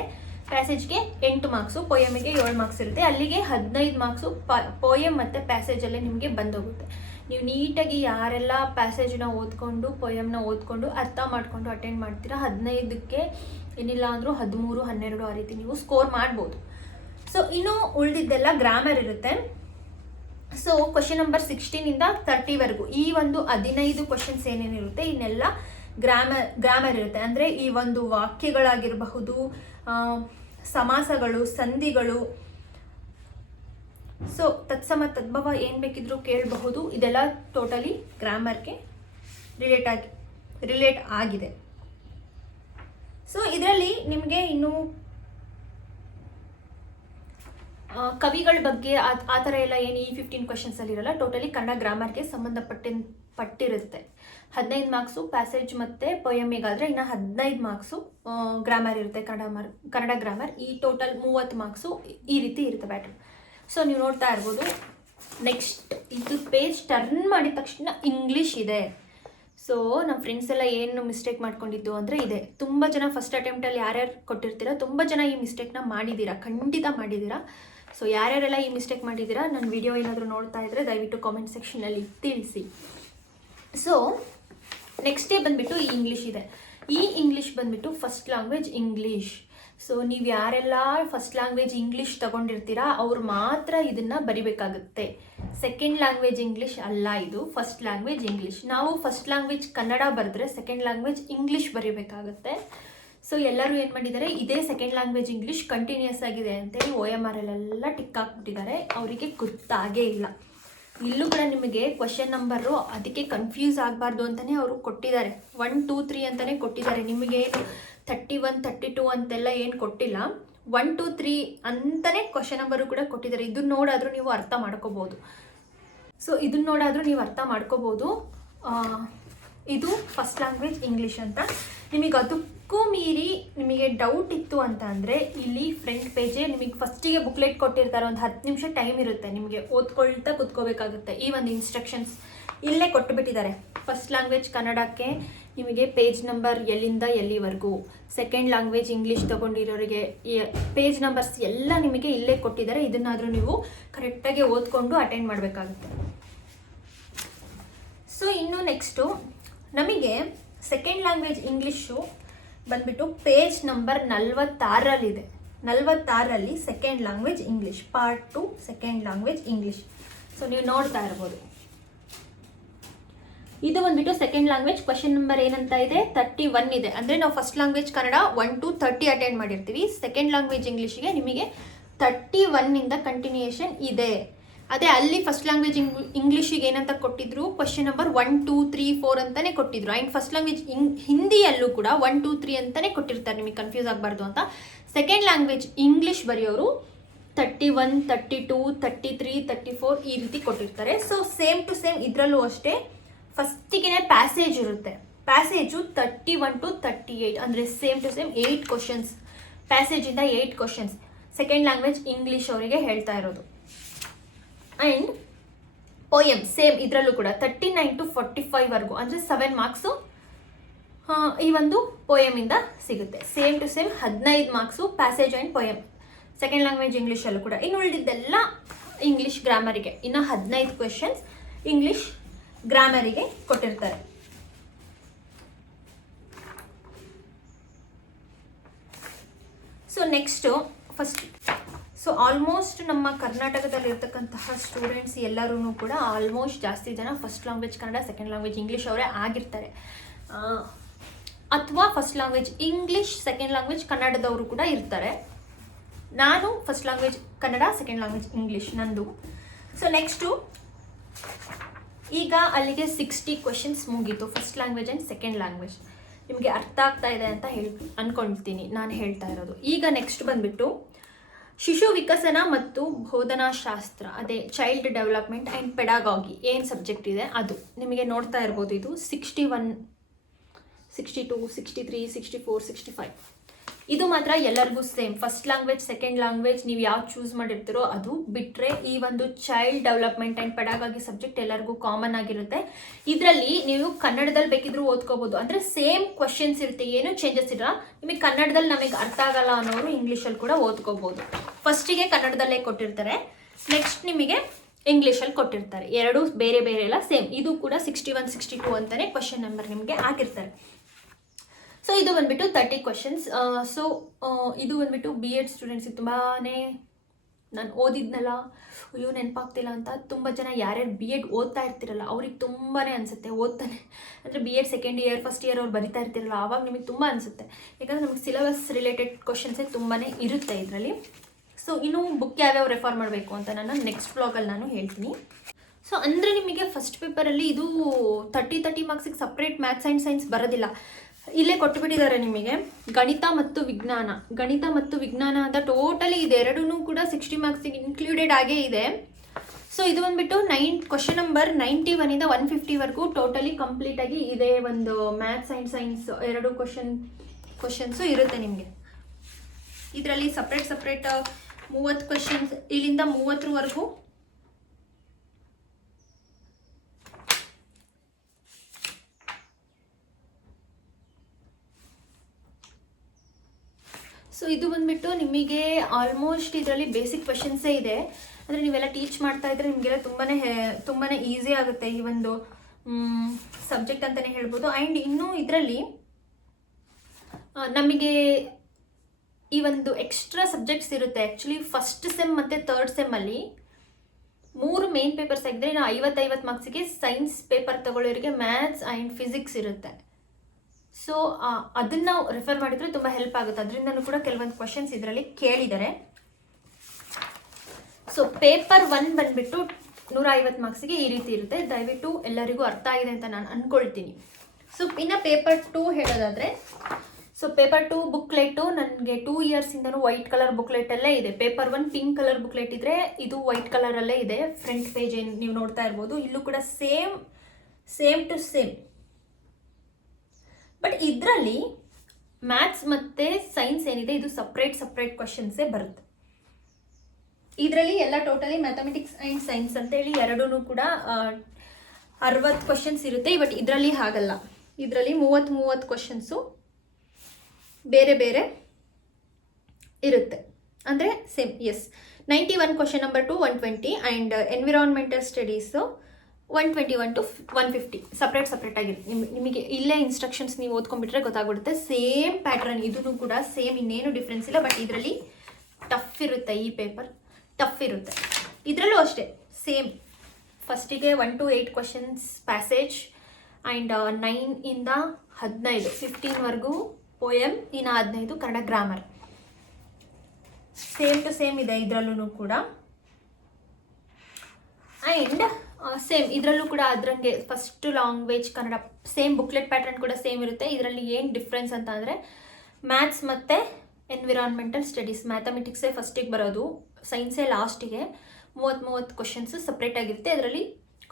ಪ್ಯಾಸೇಜ್ಗೆ ಎಂಟು ಮಾರ್ಕ್ಸು ಪೊಯಮಿಗೆ ಏಳು ಮಾರ್ಕ್ಸ್ ಇರುತ್ತೆ. ಅಲ್ಲಿಗೆ ಹದಿನೈದು ಮಾರ್ಕ್ಸು ಪ ಪೊಯಮ್ ಮತ್ತು ಪ್ಯಾಸೇಜಲ್ಲೇ ನಿಮಗೆ ಬಂದೋಗುತ್ತೆ. ನೀವು ನೀಟಾಗಿ ಯಾರೆಲ್ಲ ಪ್ಯಾಸೇಜ್ನ ಓದ್ಕೊಂಡು ಪೊಯಮ್ನ ಓದ್ಕೊಂಡು, ಅರ್ಥ ಮಾಡಿಕೊಂಡು ಅಟೆಂಡ್ ಮಾಡ್ತೀರಾ, ಹದಿನೈದಕ್ಕೆ ಏನಿಲ್ಲ ಅಂದರೂ ಹದಿಮೂರು, ಹನ್ನೆರಡು ಆ ರೀತಿ ನೀವು ಸ್ಕೋರ್ ಮಾಡ್ಬೋದು. ಸೊ ಇನ್ನು ಉಳಿದಿದ್ದೆಲ್ಲ ಗ್ರಾಮರ್ ಇರುತ್ತೆ. ಸೊ ಕ್ವಶನ್ ನಂಬರ್ ಸಿಕ್ಸ್ಟೀನಿಂದ ತರ್ಟಿವರೆಗೂ ಈ ಒಂದು ಹದಿನೈದು ಕ್ವಶನ್ಸ್ ಏನೇನಿರುತ್ತೆ ಇನ್ನೆಲ್ಲ ಗ್ರಾಮರ್ ಗ್ರಾಮರ್ ಇರುತ್ತೆ. ಅಂದರೆ ಈ ಒಂದು ವಾಕ್ಯಗಳಾಗಿರಬಹುದು ಸಮಾಸಗಳು, ಸಂಧಿಗಳು ಸೊ ತತ್ಸಮ ತದ್ಭವ ಏನು ಬೇಕಿದ್ರೂ ಕೇಳಬಹುದು. ಇದೆಲ್ಲ ಟೋಟಲಿ ಗ್ರಾಮರ್ಗೆ ರಿಲೇಟ್ ಆಗಿ ರಿಲೇಟ್ ಆಗಿದೆ. ಸೊ ಇದರಲ್ಲಿ ನಿಮಗೆ ಇನ್ನು ಕವಿಗಳ ಬಗ್ಗೆ ಆ- ಥರ ಎಲ್ಲ ಏನು ಈ ಫಿಫ್ಟೀನ್ ಕ್ವಶನ್ಸಲ್ಲಿ ಇರಲ್ಲ ಟೋಟಲಿ ಕನ್ನಡ ಗ್ರಾಮರ್ಗೆ ಸಂಬಂಧಪಟ್ಟ ಪಟ್ಟಿರುತ್ತೆ. ಹದಿನೈದು ಮಾರ್ಕ್ಸು ಪ್ಯಾಸೇಜ್ ಮತ್ತು ಪೊಯಮಿಗಾದರೆ ಇನ್ನು ಹದಿನೈದು ಮಾರ್ಕ್ಸು ಗ್ರಾಮರ್ ಇರುತ್ತೆ ಕನ್ನಡ ಮಾರ್ ಕನ್ನಡ ಗ್ರಾಮರ್ ಈ ಟೋಟಲ್ ಮೂವತ್ತು ಮಾರ್ಕ್ಸು ಈ ರೀತಿ ಇರುತ್ತೆ ಬ್ಯಾಟ್ರ್ ಸೊ ನೀವು ನೋಡ್ತಾ ಇರ್ಬೋದು ನೆಕ್ಸ್ಟ್ ಇದು ಪೇಜ್ ಟರ್ನ್ ಮಾಡಿದ ತಕ್ಷಣ ಇಂಗ್ಲೀಷ್ ಇದೆ. ಸೊ ನಮ್ಮ ಫ್ರೆಂಡ್ಸ್ ಎಲ್ಲ ಏನು ಮಿಸ್ಟೇಕ್ ಮಾಡ್ಕೊಂಡಿದ್ದು ಅಂದರೆ ಇದೆ. ತುಂಬ ಜನ ಫಸ್ಟ್ ಅಟೆಂಪ್ಟಲ್ಲಿ ಯಾರ್ಯಾರು ಕೊಟ್ಟಿರ್ತೀರ, ತುಂಬ ಜನ ಈ ಮಿಸ್ಟೇಕ್ನ ಮಾಡಿದ್ದೀರಾ ಖಂಡಿತ ಮಾಡಿದ್ದೀರಾ ಸೊ ಯಾರ್ಯಾರೆಲ್ಲ ಈ ಮಿಸ್ಟೇಕ್ ಮಾಡಿದ್ದೀರಾ ನನ್ನ ವಿಡಿಯೋ ಏನಾದರೂ ನೋಡ್ತಾ ಇದ್ದರೆ ದಯವಿಟ್ಟು ಕಾಮೆಂಟ್ ಸೆಕ್ಷನಲ್ಲಿ ತಿಳಿಸಿ. ಸೊ ನೆಕ್ಸ್ಟ್ ಡೇ ಬಂದುಬಿಟ್ಟು ಈ ಇಂಗ್ಲೀಷ್ ಇದೆ. ಈ ಇಂಗ್ಲೀಷ್ ಬಂದುಬಿಟ್ಟು ಫಸ್ಟ್ ಲ್ಯಾಂಗ್ವೇಜ್ ಇಂಗ್ಲೀಷ್ ಸೊ ನೀವು ಯಾರೆಲ್ಲ ಫಸ್ಟ್ ಲ್ಯಾಂಗ್ವೇಜ್ ಇಂಗ್ಲೀಷ್ ತಗೊಂಡಿರ್ತೀರಾ, ಅವ್ರು ಮಾತ್ರ ಇದನ್ನು ಬರಿಬೇಕಾಗುತ್ತೆ. ಸೆಕೆಂಡ್ ಲ್ಯಾಂಗ್ವೇಜ್ ಇಂಗ್ಲೀಷ್ ಅಲ್ಲ ಇದು ಫಸ್ಟ್ ಲ್ಯಾಂಗ್ವೇಜ್ ಇಂಗ್ಲೀಷ್ ನಾವು ಫಸ್ಟ್ ಲ್ಯಾಂಗ್ವೇಜ್ ಕನ್ನಡ ಬರೆದ್ರೆ ಸೆಕೆಂಡ್ ಲ್ಯಾಂಗ್ವೇಜ್ ಇಂಗ್ಲೀಷ್ ಬರಿಬೇಕಾಗುತ್ತೆ. ಸೊ ಎಲ್ಲರೂ ಏನು ಮಾಡಿದ್ದಾರೆ, ಇದೇ ಸೆಕೆಂಡ್ ಲ್ಯಾಂಗ್ವೇಜ್ ಇಂಗ್ಲೀಷ್ ಕಂಟಿನ್ಯೂಸ್ ಆಗಿದೆ ಅಂತೇಳಿ ಓ ಎಂ ಆರ್ ಎಲ್ಲ ಟಿಕ್ ಹಾಕ್ಬಿಟ್ಟಿದ್ದಾರೆ. ಅವರಿಗೆ ಗೊತ್ತಾಗೇ ಇಲ್ಲ. ಇಲ್ಲೂ ಕೂಡ ನಿಮಗೆ ಕ್ವಶನ್ ನಂಬರು ಅದಕ್ಕೆ ಕನ್ಫ್ಯೂಸ್ ಆಗಬಾರ್ದು ಅಂತಲೇ ಅವರು ಕೊಟ್ಟಿದ್ದಾರೆ. ಒನ್ ಟೂ ತ್ರೀ ಅಂತಲೇ ಕೊಟ್ಟಿದ್ದಾರೆ. ನಿಮಗೇನು ತರ್ಟಿ ಒನ್ ಥರ್ಟಿ ಟು ಅಂತೆಲ್ಲ ಏನು ಕೊಟ್ಟಿಲ್ಲ. ಒನ್ ಟು ತ್ರೀ ಅಂತಲೇ ಕ್ವಶನ್ ನಂಬರು ಕೂಡ ಕೊಟ್ಟಿದ್ದಾರೆ. ಇದನ್ನ ನೋಡಾದರೂ ನೀವು ಅರ್ಥ ಮಾಡ್ಕೋಬೋದು. ಸೊ ಇದನ್ನ ನೋಡಾದರೂ ನೀವು ಅರ್ಥ ಮಾಡ್ಕೋಬೋದು. ಇದು ಫಸ್ಟ್ ಲ್ಯಾಂಗ್ವೇಜ್ ಇಂಗ್ಲೀಷ್ ಅಂತ. ನಿಮಗೆ ಅದಕ್ಕೂ ಮೀರಿ ನಿಮಗೆ ಡೌಟ್ ಇತ್ತು ಅಂತ ಅಂದರೆ ಇಲ್ಲಿ ಫ್ರಂಟ್ ಪೇಜೇ ನಿಮಗೆ ಫಸ್ಟಿಗೆ ಬುಕ್ಲೆಟ್ ಕೊಟ್ಟಿರ್ತಾರೆ. ಒಂದು ಹತ್ತು ನಿಮಿಷ ಟೈಮ್ ಇರುತ್ತೆ ನಿಮಗೆ. ಓದ್ಕೊಳ್ತಾ ಕುತ್ಕೋಬೇಕಾಗುತ್ತೆ. ಈ ಒಂದು ಇನ್ಸ್ಟ್ರಕ್ಷನ್ಸ್ ಇಲ್ಲೇ ಕೊಟ್ಟುಬಿಟ್ಟಿದ್ದಾರೆ ಫಸ್ಟ್ ಲ್ಯಾಂಗ್ವೇಜ್ ಕನ್ನಡಕ್ಕೆ. ನಿಮಗೆ ಪೇಜ್ ನಂಬರ್ ಎಲ್ಲಿಂದ ಎಲ್ಲಿವರೆಗೂ. ಸೆಕೆಂಡ್ ಲ್ಯಾಂಗ್ವೇಜ್ ಇಂಗ್ಲೀಷ್ ತೊಗೊಂಡಿರೋರಿಗೆ ಪೇಜ್ ನಂಬರ್ಸ್ ಎಲ್ಲ ನಿಮಗೆ ಇಲ್ಲೇ ಕೊಟ್ಟಿದ್ದಾರೆ. ಇದನ್ನಾದರೂ ನೀವು ಕರೆಕ್ಟಾಗಿ ಓದ್ಕೊಂಡು ಅಟೆಂಡ್ ಮಾಡಬೇಕಾಗುತ್ತೆ. ಸೊ ಇನ್ನು ನೆಕ್ಸ್ಟು ನಮಗೆ ಸೆಕೆಂಡ್ ಲ್ಯಾಂಗ್ವೇಜ್ ಇಂಗ್ಲೀಷು ಬಂದ್ಬಿಟ್ಟು ಪೇಜ್ ನಂಬರ್ ನಲ್ವತ್ತಾರರಲ್ಲಿದೆ ನಲ್ವತ್ತಾರಲ್ಲಿ second language English part two second language English so ನೀವು ನೋಡ್ತಾ ಇರ್ಬೋದು. ಇದು ಬಂದ್ಬಿಟ್ಟು ಸೆಕೆಂಡ್ ಲ್ಯಾಂಗ್ವೇಜ್ ಕ್ವಶನ್ ನಂಬರ್ ಏನಂತ ಇದೆ? ತರ್ಟಿ ಒನ್ ಇದೆ. ಅಂದರೆ ನಾವು first language Kannada one to thirty attend ಮಾಡಿರ್ತೀವಿ. ಸೆಕೆಂಡ್ ಲ್ಯಾಂಗ್ವೇಜ್ ಇಂಗ್ಲೀಷಿಗೆ ನಿಮಗೆ ತರ್ಟಿ ಒನ್ನಿಂದ ಕಂಟಿನ್ಯೂಯೇಷನ್ ಇದೆ. ಅದೇ ಅಲ್ಲಿ ಫಸ್ಟ್ ಲ್ಯಾಂಗ್ವೇಜ್ ಇಂಗ್ಲೀಷಿಗೆ ಏನಂತ ಕೊಟ್ಟಿದ್ರು? Question number one two three four ಅಂತಾನೆ ಕೊಟ್ಟಿದ್ರು. ಆ್ಯಂಡ್ ಫಸ್ಟ್ ಲ್ಯಾಂಗ್ವೇಜ್ ಇಂಗ್ ಹಿಂದಿಯಲ್ಲೂ ಕೂಡ ಒನ್ ಟೂ ತ್ರೀ ಅಂತಾನೆ ಕೊಟ್ಟಿರ್ತಾರೆ. ನಿಮಗೆ ಕನ್ಫ್ಯೂಸ್ ಆಗಬಾರ್ದು ಅಂತ. Second language English ಬರೆಯೋರು thirty one thirty two thirty three thirty four ಈ ರೀತಿ ಕೊಟ್ಟಿರ್ತಾರೆ. ಸೊ ಸೇಮ್ ಟು ಸೇಮ್ ಇದರಲ್ಲೂ ಅಷ್ಟೇ ಫಸ್ಟಿಗೆ ಪ್ಯಾಸೇಜ್ ಇರುತ್ತೆ. Passage thirty one to thirty eight ಅಂದರೆ same to same eight questions ಪ್ಯಾಸೇಜಿಂದ eight questions second language English ಅವರಿಗೆ ಹೇಳ್ತಾ ಇರೋದು. ಆ್ಯಂಡ್ ಪೋಯಮ್ ಸೇಮ್ ಇದರಲ್ಲೂ ಕೂಡ ತರ್ಟಿ ನೈನ್ ಟು ಫಾರ್ಟಿ ಫೈವ್ವರೆಗೂ ಅಂದರೆ ಸೆವೆನ್ ಮಾರ್ಕ್ಸು ಈ ಒಂದು ಪೋಯಮಿಂದ ಸಿಗುತ್ತೆ. ಸೇಮ್ ಟು ಸೇಮ್ ಹದಿನೈದು marks passage and poem second language ಇಂಗ್ಲೀಷಲ್ಲೂ ಕೂಡ. ಇನ್ನು ಉಳಿದಿದ್ದೆಲ್ಲ ಇಂಗ್ಲೀಷ್ ಗ್ರಾಮರಿಗೆ ಇನ್ನು ಹದಿನೈದು ಕ್ವೆಶನ್ಸ್ ಇಂಗ್ಲೀಷ್ ಗ್ರಾಮರಿಗೆ ಕೊಟ್ಟಿರ್ತಾರೆ. So next first so almost ನಮ್ಮ ಕರ್ನಾಟಕದಲ್ಲಿ ಇರ್ತಕ್ಕಂತಹ ಸ್ಟೂಡೆಂಟ್ಸ್ ಎಲ್ಲರೂ ಕೂಡ ಆಲ್ಮೋಸ್ಟ್ ಜಾಸ್ತಿ ಜನ first language Kannada second language English ಅವರೇ ಆಗಿರ್ತಾರೆ. ಅಥವಾ first language English second language ಕನ್ನಡದವರು ಕೂಡ ಇರ್ತಾರೆ. ನಾನು first language Kannada second language English ನಂದು. ಸೊ ನೆಕ್ಸ್ಟು ಈಗ ಅಲ್ಲಿಗೆ ಸಿಕ್ಸ್ಟಿ ಕ್ವೆಶನ್ಸ್ ಮುಗೀತು first language and second language ನಿಮಗೆ ಅರ್ಥ ಆಗ್ತಾ ಇದೆ ಅಂತ ಹೇಳಿ ಅಂದ್ಕೊಳ್ತೀನಿ ನಾನು ಹೇಳ್ತಾ ಇರೋದು. ಈಗ ನೆಕ್ಸ್ಟ್ ಬಂದುಬಿಟ್ಟು, ಶಿಶು ವಿಕಸನ ಮತ್ತು ಬೋಧನಾಶಾಸ್ತ್ರ, ಅದೇ ಚೈಲ್ಡ್ ಡೆವಲಪ್ಮೆಂಟ್ ಆ್ಯಂಡ್ ಪೆಡಾಗಾಗಿ ಏನು ಸಬ್ಜೆಕ್ಟ್ ಇದೆ ಅದು. ನಿಮಗೆ ನೋಡ್ತಾ ಇರ್ಬೋದು ಇದು sixty one sixty two sixty three sixty four sixty five ಇದು ಮಾತ್ರ ಎಲ್ಲರಿಗೂ same. First language second language ನೀವು ಯಾವ್ದು ಚೂಸ್ ಮಾಡಿರ್ತೀರೋ ಅದು ಬಿಟ್ಟರೆ ಈ ಒಂದು child development and pedagogy subject ಎಲ್ಲರಿಗೂ ಕಾಮನ್ ಆಗಿರುತ್ತೆ. ಇದರಲ್ಲಿ ನೀವು ಕನ್ನಡದಲ್ಲಿ ಬೇಕಿದ್ರೂ ಓದ್ಕೋಬೋದು. ಅಂದರೆ ಸೇಮ್ ಕ್ವಶನ್ಸ್ ಇರುತ್ತೆ, ಏನು ಚೇಂಜಸ್ ಇರಲ್ಲ. ನಿಮಗೆ ಕನ್ನಡದಲ್ಲಿ ನಮಗೆ ಅರ್ಥ ಆಗಲ್ಲ ಅನ್ನೋರು ಇಂಗ್ಲೀಷಲ್ಲಿ ಕೂಡ ಓದ್ಕೋಬೋದು. ಫಸ್ಟಿಗೆ ಕನ್ನಡದಲ್ಲೇ ಕೊಟ್ಟಿರ್ತಾರೆ. ನೆಕ್ಸ್ಟ್ ನಿಮಗೆ ಇಂಗ್ಲೀಷಲ್ಲಿ ಕೊಟ್ಟಿರ್ತಾರೆ. ಎರಡು ಬೇರೆ ಬೇರೆ ಎಲ್ಲ ಸೇಮ್ ಇದು ಕೂಡ ಸಿಕ್ಸ್ಟಿ ಒನ್ ಸಿಕ್ಸ್ಟಿ ಟೂ ಅಂತಲೇ ಕ್ವಶನ್ ನಂಬರ್ ನಿಮಗೆ ಆಗಿರ್ತಾರೆ ಸೊ ಇದು ಬಂದ್ಬಿಟ್ಟು ತರ್ಟಿ ಕ್ವಶನ್ಸ್ ಸೊ ಇದು ಬಂದ್ಬಿಟ್ಟು ಬಿ ಎಡ್ ಸ್ಟೂಡೆಂಟ್ಸಿಗೆ ತುಂಬಾ ನಾನು ಓದಿದ್ನಲ್ಲ, ಅಯ್ಯೋ ನೆನಪಾಗ್ತಿಲ್ಲ ಅಂತ ತುಂಬ ಜನ ಯಾರ್ಯಾರು ಬಿ ಎಡ್ ಓದ್ತಾ ಇರ್ತಿರಲ್ಲ, ಅವ್ರಿಗೆ ತುಂಬಾ ಅನಿಸುತ್ತೆ ಓದ್ತಾನೆ. ಅಂದರೆ B Ed second year first year ಅವ್ರು ಬರಿತಾ ಇರ್ತಿರಲ್ಲ ಆವಾಗ ನಿಮಗೆ ತುಂಬ ಅನಿಸುತ್ತೆ. ಯಾಕಂದರೆ ನಮಗೆ ಸಿಲೆಬಸ್ ರಿಲೇಟೆಡ್ ಕ್ವಶನ್ಸೇ ತುಂಬಾ ಇರುತ್ತೆ ಇದರಲ್ಲಿ. ಸೊ ಇನ್ನೂ ಬುಕ್ ಯಾವ್ಯಾವ ರೆಫರ್ ಮಾಡಬೇಕು ಅಂತ ನಾನು ನೆಕ್ಸ್ಟ್ ಬ್ಲಾಗಲ್ಲಿ ನಾನು ಹೇಳ್ತೀನಿ. ಸೊ ಅಂದರೆ ನಿಮಗೆ ಫಸ್ಟ್ ಪೇಪರಲ್ಲಿ ಇದು ತರ್ಟಿ ತರ್ಟಿ ಮಾರ್ಕ್ಸಿಗೆ ಸಪ್ರೇಟ್ ಮ್ಯಾಥ್ಸ್ ಆ್ಯಂಡ್ ಸೈನ್ಸ್ ಬರೋದಿಲ್ಲ. ಇಲ್ಲೇ ಕೊಟ್ಟುಬಿಟ್ಟಿದ್ದಾರೆ ನಿಮಗೆ. ಗಣಿತ ಮತ್ತು ವಿಜ್ಞಾನ. ಗಣಿತ ಮತ್ತು ವಿಜ್ಞಾನ ಅಂತ ಟೋಟಲಿ ಇದೆ. ಎರಡೂ ಕೂಡ ಸಿಕ್ಸ್ಟಿ ಮಾರ್ಕ್ಸಿಗೆ ಇನ್ಕ್ಲೂಡೆಡ್ ಆಗೇ ಇದೆ. ಸೊ ಇದು ಬಂದ್ಬಿಟ್ಟು ನೈನ್ ಕ್ವಶನ್ ನಂಬರ್ ನೈಂಟಿ ಒನ್ನಿಂದ ಒನ್ ಫಿಫ್ಟಿವರೆಗೂ ಟೋಟಲಿ ಕಂಪ್ಲೀಟಾಗಿ ಇದೆ ಒಂದು ಮ್ಯಾಥ್ಸ್ ಆ್ಯಂಡ್ ಸೈನ್ಸ್ ಎರಡು ಕ್ವಶನ್ ಕ್ವಶನ್ಸು ಇರುತ್ತೆ ನಿಮಗೆ. ಇದರಲ್ಲಿ ಸಪ್ರೇಟ್ ಸಪ್ರೇಟ್ ಮೂವತ್ತು ಕ್ವಶನ್ಸ್ ಇಲ್ಲಿಂದ ಮೂವತ್ತರವರೆಗೂ ಸೊ ಇದು ಬಂದ್ಬಿಟ್ಟು ನಿಮಗೆ ಆಲ್ಮೋಸ್ಟ್ ಇದರಲ್ಲಿ ಬೇಸಿಕ್ ಕ್ವೆಶನ್ಸೇ ಇದೆ. ಅಂದರೆ ನೀವೆಲ್ಲ ಟೀಚ್ ಮಾಡ್ತಾ ಇದ್ರೆ ನಿಮಗೆಲ್ಲ ತುಂಬಾ ತುಂಬಾ ಈಸಿ ಆಗುತ್ತೆ ಈ ಒಂದು ಸಬ್ಜೆಕ್ಟ್ ಅಂತಲೇ ಹೇಳ್ಬೋದು. ಆ್ಯಂಡ್ ಇನ್ನೂ ಇದರಲ್ಲಿ ನಮಗೆ ಈ ಒಂದು ಎಕ್ಸ್ಟ್ರಾ ಸಬ್ಜೆಕ್ಟ್ಸ್ ಇರುತ್ತೆ. ಆ್ಯಕ್ಚುಲಿ ಫಸ್ಟ್ ಸೆಮ್ ಮತ್ತು ತರ್ಡ್ ಸೆಮ್ಮಲ್ಲಿ ಮೂರು ಮೇನ್ ಪೇಪರ್ಸ್ ಆಗಿದ್ರೆ ನಾವು ಐವತ್ತೈವತ್ತು ಮಾರ್ಕ್ಸಿಗೆ ಸೈನ್ಸ್ ಪೇಪರ್ ತಗೊಳ್ಳೋರಿಗೆ ಮ್ಯಾಥ್ಸ್ ಆ್ಯಂಡ್ ಫಿಸಿಕ್ಸ್ ಇರುತ್ತೆ. ಸೊ ಅದನ್ನು ರೆಫರ್ ಮಾಡಿದರೆ ತುಂಬ ಹೆಲ್ಪ್ ಆಗುತ್ತೆ. ಅದರಿಂದಲೂ ಕೂಡ ಕೆಲವೊಂದು ಕ್ವಶನ್ಸ್ ಇದರಲ್ಲಿ ಕೇಳಿದ್ದಾರೆ. ಸೊ ಪೇಪರ್ ಒನ್ ಬಂದ್ಬಿಟ್ಟು ನೂರ ಐವತ್ತು ಮಾರ್ಕ್ಸಿಗೆ ಈ ರೀತಿ ಇರುತ್ತೆ. ದಯವಿಟ್ಟು ಎಲ್ಲರಿಗೂ ಅರ್ಥ ಆಗಿದೆ ಅಂತ ನಾನು ಅಂದ್ಕೊಳ್ತೀನಿ ಸೊ ಇನ್ನು ಪೇಪರ್ ಟೂ ಹೇಳೋದಾದರೆ ಸೊ ಪೇಪರ್ ಟು ಬುಕ್ಲೆಟು ನನಗೆ ಟೂ ಇಯರ್ಸಿಂದನೂ ವೈಟ್ ಕಲರ್ ಬುಕ್ಲೆಟಲ್ಲೇ ಇದೆ. Paper one pink colour booklet ಇದ್ದರೆ ಇದು ವೈಟ್ ಕಲರಲ್ಲೇ ಇದೆ. ಫ್ರಂಟ್ ಪೇಜ್ ಏನು ನೀವು ನೋಡ್ತಾ ಇರ್ಬೋದು. ಇಲ್ಲೂ ಕೂಡ same same to same but ಇದರಲ್ಲಿ ಮ್ಯಾಥ್ಸ್ ಮತ್ತು ಸೈನ್ಸ್ ಏನಿದೆ, ಇದು ಸಪ್ರೇಟ್ ಸಪ್ರೇಟ್ ಕ್ವಶನ್ಸೇ ಬರುತ್ತೆ. ಇದರಲ್ಲಿ ಎಲ್ಲ ಟೋಟಲಿ ಮ್ಯಾಥಮೆಟಿಕ್ಸ್ ಆ್ಯಂಡ್ ಸೈನ್ಸ್ ಅಂತೇಳಿ ಎರಡೂ ಕೂಡ ಅರವತ್ತು ಕ್ವಶನ್ಸ್ ಇರುತ್ತೆ. ಬಟ್ ಇದರಲ್ಲಿ ಹಾಗಲ್ಲ. ಇದರಲ್ಲಿ ಮೂವತ್ತು ಮೂವತ್ತು ಕ್ವಶನ್ಸು ಬೇರೆ ಬೇರೆ ಇರುತ್ತೆ. ಅಂದರೆ same as ninety one question number to one twenty and environmental studies one twenty one to one fifty separate separate ಆಗಿರುತ್ತೆ ನಿಮ್, ನಿಮಗೆ ಇಲ್ಲೇ ಇನ್ಸ್ಟ್ರಕ್ಷನ್ಸ್ ನೀವು ಓದ್ಕೊಂಡ್ಬಿಟ್ರೆ ಗೊತ್ತಾಗ್ಬಿಡುತ್ತೆ. ಸೇಮ್ ಪ್ಯಾಟ್ರನ್ ಇದೂ ಕೂಡ ಸೇಮ್ ಇನ್ನೇನು ಡಿಫ್ರೆನ್ಸ್ ಇಲ್ಲ ಬಟ್ ಇದರಲ್ಲಿ ಟಫ್ ಇರುತ್ತೆ ಈ ಪೇಪರ್ ಟಫ್ ಇರುತ್ತೆ. ಇದರಲ್ಲೂ ಅಷ್ಟೇ ಸೇಮ್ ಫಸ್ಟಿಗೆ one to eight questions passage and nine ಇಂದ ಹದಿನೈದು ಫಿಫ್ಟೀನ್ವರೆಗೂ ಪೋಯಮ್ ಇನ್ನು ಹದಿನೈದು Kannada grammar same to same ಇದೆ ಇದರಲ್ಲೂ ಕೂಡ. ಆ್ಯಂಡ್ ಸೇಮ್ ಇದರಲ್ಲೂ ಕೂಡ ಅದರಂಗೆ first language Kannada same booklet pattern ಕೂಡ ಸೇಮ್ ಇರುತ್ತೆ. ಇದರಲ್ಲಿ ಏನು ಡಿಫ್ರೆನ್ಸ್ ಅಂತ ಅಂದರೆ ಮ್ಯಾಥ್ಸ್ ಮತ್ತು ಎನ್ವಿರಾನ್ಮೆಂಟಲ್ ಸ್ಟಡೀಸ್ ಮ್ಯಾಥಮೆಟಿಕ್ಸೇ ಫಸ್ಟಿಗೆ ಬರೋದು ಸೈನ್ಸೇ ಲಾಸ್ಟಿಗೆ ಮೂವತ್ತು ಮೂವತ್ತು ಕ್ವಶನ್ಸ್ ಸಪ್ರೇಟ್ ಆಗಿರುತ್ತೆ. ಅದರಲ್ಲಿ